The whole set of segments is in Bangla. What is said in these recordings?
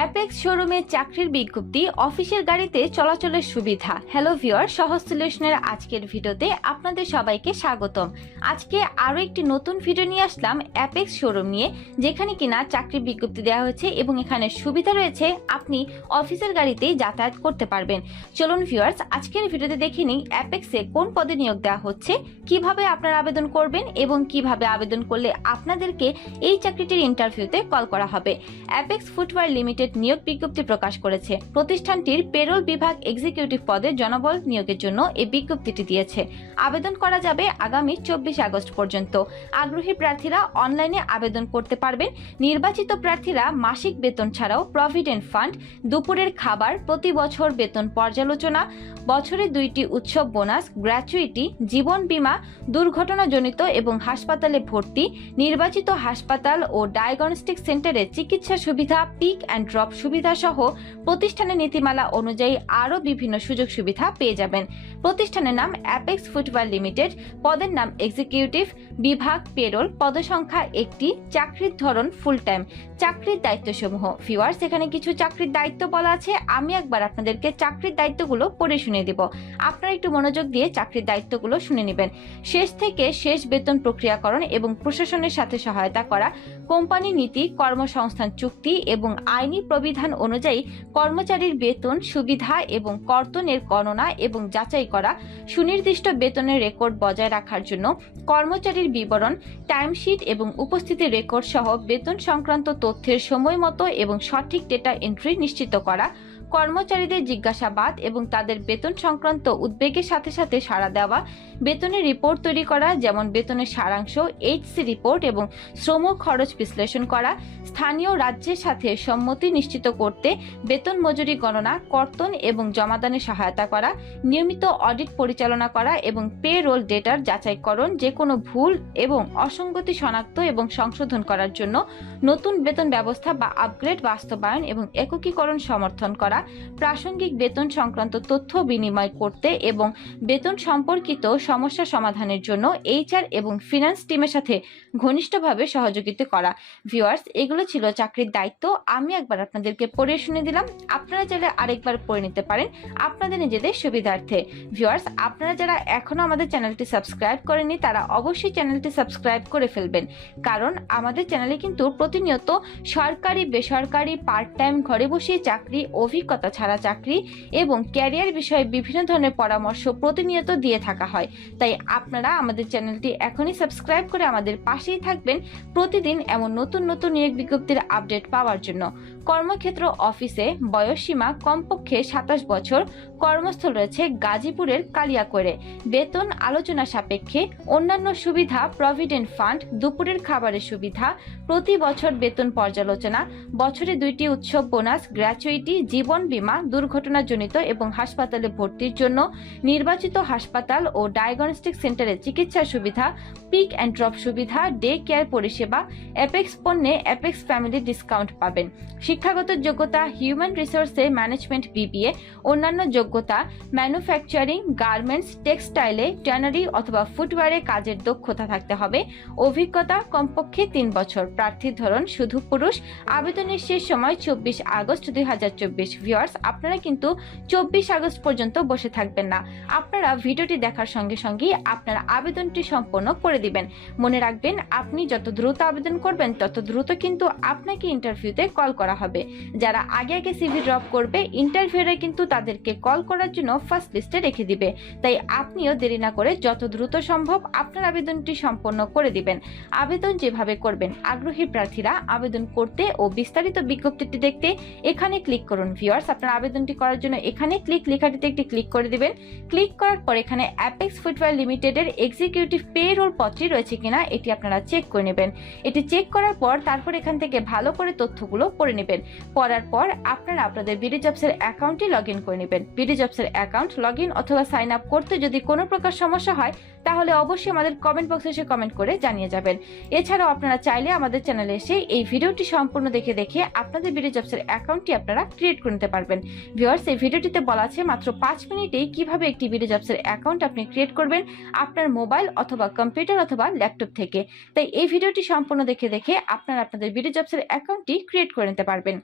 অ্যাপেক্স শোরুমে চাকরির বিজ্ঞপ্তি, অফিসের গাড়িতে চলাচলের সুবিধা। হ্যালো ভিওর সহজ সলিউশনের আজকের ভিডিওতে আপনাদের সবাইকে স্বাগতম। আজকে আরও একটি নতুন ভিডিও নিয়ে আসলাম অ্যাপেক্স শোরুম নিয়ে, যেখানে কিনা চাকরির বিজ্ঞপ্তি দেওয়া হয়েছে এবং এখানে সুবিধা রয়েছে, আপনি অফিসের গাড়িতেই যাতায়াত করতে পারবেন। চলুন ভিউয়ার্স আজকের ভিডিওতে দেখে নিই অ্যাপেক্সে কোন পদে নিয়োগ দেওয়া হচ্ছে, কীভাবে আপনারা আবেদন করবেন এবং কীভাবে আবেদন করলে আপনাদেরকে এই চাকরিটির ইন্টারভিউতে কল করা হবে। অ্যাপেক্স ফুটওয়ার লিমিটেড নিয়োগ বিজ্ঞপ্তি প্রকাশ করেছে। প্রতিষ্ঠানটির পেরোল বিভাগ এক্সিকিউটিভ পদে জনবল নিয়োগের জন্য এই বিজ্ঞপ্তিটি দিয়েছে। আবেদন করা যাবে আগামী চব্বিশ আগস্ট পর্যন্ত। আগ্রহী প্রার্থীরা অনলাইনে আবেদন করতে পারবেন। নির্বাচিত প্রার্থীরা মাসিক বেতন ছাড়াও প্রভিডেন্ট ফান্ড, দুপুরের খাবার প্রতি বছর বেতন পর্যালোচনা, বছরে দুইটি উৎসব বোনাস, গ্র্যাচুইটি, জীবন বীমা, দুর্ঘটনাজনিত এবং হাসপাতালে ভর্তি, নির্বাচিত হাসপাতাল ও ডায়াগনস্টিক সেন্টারে চিকিৎসা সুবিধা, পিক অ্যান্ড ড্রপ সুবিধা সহ প্রতিষ্ঠানের নীতিমালা অনুযায়ী আরও বিভিন্ন সুযোগ সুবিধা পেয়ে যাবেন। প্রতিষ্ঠানের নাম অ্যাপেক্স ফুটবল লিমিটেড পদের নাম এক্সিকিউটিভ বিভাগ পেরোল পদসংখ্যা একটি, চাকরির ধরন ফুল টাইম চাকরির দায়িত্বসমূহ। ভিউয়ার্স এখানে কিছু চাকরির দায়িত্ব বলা আছে। আমি একবার আপনাদেরকে চাকরির দায়িত্বগুলো পড়ে শুনে দেব। আপনারা একটু মনোযোগ দিয়ে চাকরির দায়িত্বগুলো শুনে নেবেন। শেষ থেকে শেষ বেতন প্রক্রিয়াকরণ এবং প্রশাসনের সাথে সহায়তা করা, কোম্পানি নীতি, কর্মসংস্থান চুক্তি এবং আইনি প্রবিধান অনুযায়ী কর্মচারীর বেতন, সুবিধা এবং কর্তনের গণনা এবং যাচাই করা, সুনির্দিষ্ট বেতনের রেকর্ড বজায় রাখার জন্য কর্মচারীর বিবরণ, টাইমশিট এবং উপস্থিতির রেকর্ড সহ বেতন সংক্রান্ত তথ্যের সময় মতো এবং সঠিক ডেটা এন্ট্রি নিশ্চিত করা কর্মচারীদের জিজ্ঞাসাবাদ এবং তাদের বেতন সংক্রান্ত উদ্বেগের সাথে সাথে সাড়া দেওয়া, বেতনের রিপোর্ট তৈরি করা, যেমন বেতনের সারাংশ এইচসি রিপোর্ট এবং শ্রম খরচ বিশ্লেষণ করা, স্থানীয় রাজ্যের সাথে সম্মতি নিশ্চিত করতে বেতন মজুরি গণনা, কর্তন এবং জমাদানে সহায়তা করা, নিয়মিত অডিট পরিচালনা করা এবং পে রোল ডেটার যাচাইকরণ যে কোনো ভুল এবং অসঙ্গতি শনাক্ত এবং সংশোধন করার জন্য নতুন বেতন ব্যবস্থা বা আপগ্রেড বাস্তবায়ন এবং একীকরণ সমর্থন করা প্রাসঙ্গিক বেতন সংক্রান্ত তথ্য বিনিময় করতে এবং বেতন সম্পর্কিত সমস্যা সমাধানের জন্য এইচআর এবং ফিনান্স টিমের সাথে ঘনিষ্ঠভাবে সহযোগিতা করা। ভিউয়ার্স, এগুলো ছিল চাকরির দায়িত্ব। আমি একবার আপনাদেরকে পড়ে শুনে দিলাম। আপনারা চাইলে আরেকবার পড়ে নিতে পারেন আপনাদের নিজেদের সুবিধার্থে। ভিউয়ার্স, আপনারা যারা এখনও আমাদের চ্যানেলটি সাবস্ক্রাইব করেনি তারা অবশ্যই চ্যানেলটি সাবস্ক্রাইব করে ফেলবেন। কারণ আমাদের চ্যানেলে কিন্তু প্রতিনিয়ত সরকারি বেসরকারি পার্ট টাইম ঘরে বসে চাকরি অভিজ্ঞতা ছাড়া চাকরি এবং ক্যারিয়ার বিষয়ে বিভিন্ন ধরনের পরামর্শ প্রতিনিয়ত দিয়ে থাকা হয়। তাই আপনারা আমাদের চ্যানেলটি এখনই সাবস্ক্রাইব করে আমাদের পাশেই থাকবেন প্রতিদিন এমন নতুন নতুন নিয়োগ বিজ্ঞপ্তির আপডেট পাওয়ার জন্য। কর্মক্ষেত্র অফিসে বয়সসীমা কমপক্ষে সাতাশ বছর, কর্মস্থল রয়েছে গাজীপুরের কালিয়াকৈরে। বেতন আলোচনা সাপেক্ষে অন্যান্য সুবিধা, প্রভিডেন্ট ফান্ড, দুপুরের খাবারের সুবিধা, প্রতি বছর বেতন পর্যালোচনা, বছরে দুইটি উৎসব বোনাস, গ্র্যাচুইটি, জীবন বীমা, দুর্ঘটনাজনিত এবং হাসপাতালে ভর্তির জন্য নির্বাচিত হাসপাতাল ও ডায়াগনস্টিক সেন্টারে চিকিৎসা সুবিধা, পিক অ্যান্ড ড্রপ সুবিধা, ডে কেয়ার পরিষেবা, অ্যাপেক্স পণ্যে অ্যাপেক্স ফ্যামিলি ডিসকাউন্ট পাবেন। শিক্ষাগত যোগ্যতা, হিউম্যান রিসোর্সে ম্যানেজমেন্ট বিবিএ, অন্যান্য যোগ্যতা, ম্যানুফ্যাকচারিং, গার্মেন্টস, টেক্সটাইলে, ট্যানারি অথবা ফুটওয়ারে কাজের দক্ষতা থাকতে হবে। অভিজ্ঞতা কমপক্ষে তিন বছর। প্রার্থীর ধরন, শুধু পুরুষ। আবেদনের শেষ সময় চব্বিশ আগস্ট দুই হাজার চব্বিশ। ভিওয়ার্স আপনারা কিন্তু চব্বিশ আগস্ট পর্যন্ত বসে থাকবেন না। আপনারা ভিডিওটি দেখার সঙ্গে সঙ্গেই আপনারা আবেদনটি সম্পন্ন করে দিবেন। মনে রাখবেন, আপনি যত দ্রুত আবেদন করবেন, তত দ্রুত কিন্তু আপনাকে ইন্টারভিউতে কল করা হবে। যারা আগে আগে সিভি ড্রপ করবে ইন্টারভিউরে কিন্তু তাদেরকে কল করার জন্য ফার্স্ট লিস্টে রেখে দিবে। তাই আপনিও দেরি না করে যত দ্রুত সম্ভব আপনার আবেদনটি সম্পন্ন করে দিবেন। আবেদন যেভাবে করবেন, আগ্রহী প্রার্থীরা আবেদন করতে ও বিস্তারিত বিজ্ঞপ্তিটি দেখতে এখানে ক্লিক করুন ভিউয়ার্স আপনার আবেদনটি করার জন্য এখানে ক্লিক লেখাটিতে একটি ক্লিক করে দিবেন। ক্লিক করার পর এখানে অ্যাপেক্স ফুটওয়ার লিমিটেডের এক্সিকিউটিভ পে রোল পদটি রয়েছে কিনা, এটি আপনারা চেক করে নেবেন। এটি চেক করার পর তারপর এখান থেকে ভালো করে তথ্যগুলো পড়ে নেবেন। পড়ার পর আপনারা আপনাদের বিডি জবসের অ্যাকাউন্টটি লগ ইন করে নেবেন। বিডি জবসের অ্যাকাউন্ট লগ ইন অথবা সাইন আপ করতে যদি কোনো প্রকার সমস্যা হয় তাহলে অবশ্যই আমাদের কমেন্ট বক্সে এসে কমেন্ট করে জানিয়ে যাবেন। এছাড়াও আপনারা চাইলে আমাদের চ্যানেলে এসে এই ভিডিওটি সম্পূর্ণ দেখে দেখে আপনাদের বিডি জবসের অ্যাকাউন্টটি আপনারা ক্রিয়েট করে নিতে পারবেন। ভিউয়ার্স এই ভিডিওটিতে বলা আছে মাত্র পাঁচ মিনিটেই কীভাবে একটি বিডি জবসের অ্যাকাউন্ট আপনি ক্রিয়েট করবেন আপনার মোবাইল অথবা কম্পিউটার অথবা ল্যাপটপ থেকে। তাই এই ভিডিওটি সম্পূর্ণ দেখে দেখে আপনারা আপনাদের বিডি জবসের অ্যাকাউন্টটি ক্রিয়েট করে নিতে পারবেন।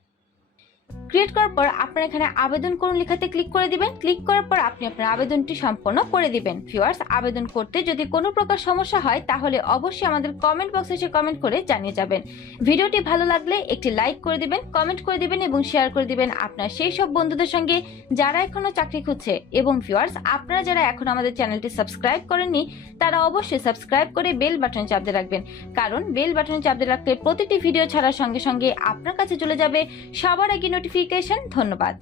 ক্রিয়েট করার পর আপনার এখানে আবেদন করুন লেখাতে ক্লিক করে দিবেন। ক্লিক করার পর আপনি আপনার আবেদনটি সম্পন্ন করে দিবেন। ভিউয়ার্স আবেদন করতে যদি কোনো প্রকার সমস্যা হয়, তাহলে অবশ্যই আমাদের কমেন্ট বক্সে এসে কমেন্ট করে জানিয়ে যাবেন। ভিডিওটি ভালো লাগলে একটি লাইক করে দিবেন কমেন্ট করে দিবেন এবং শেয়ার করে দিবেন আপনার সেই সব বন্ধুদের সঙ্গে যারা এখনও চাকরি খুঁজছে। এবং ভিউয়ার্স আপনারা যারা এখন আমাদের চ্যানেলটি সাবস্ক্রাইব করেননি, তারা অবশ্যই সাবস্ক্রাইব করে বেল বাটন চাপতে রাখবেন। কারণ বেল বাটন চাপতে রাখলে প্রতিটি ভিডিও ছাড়ার সঙ্গে সঙ্গে আপনার কাছে চলে যাবে। সবার আগে নোটিফিকেশন ধন্যবাদ।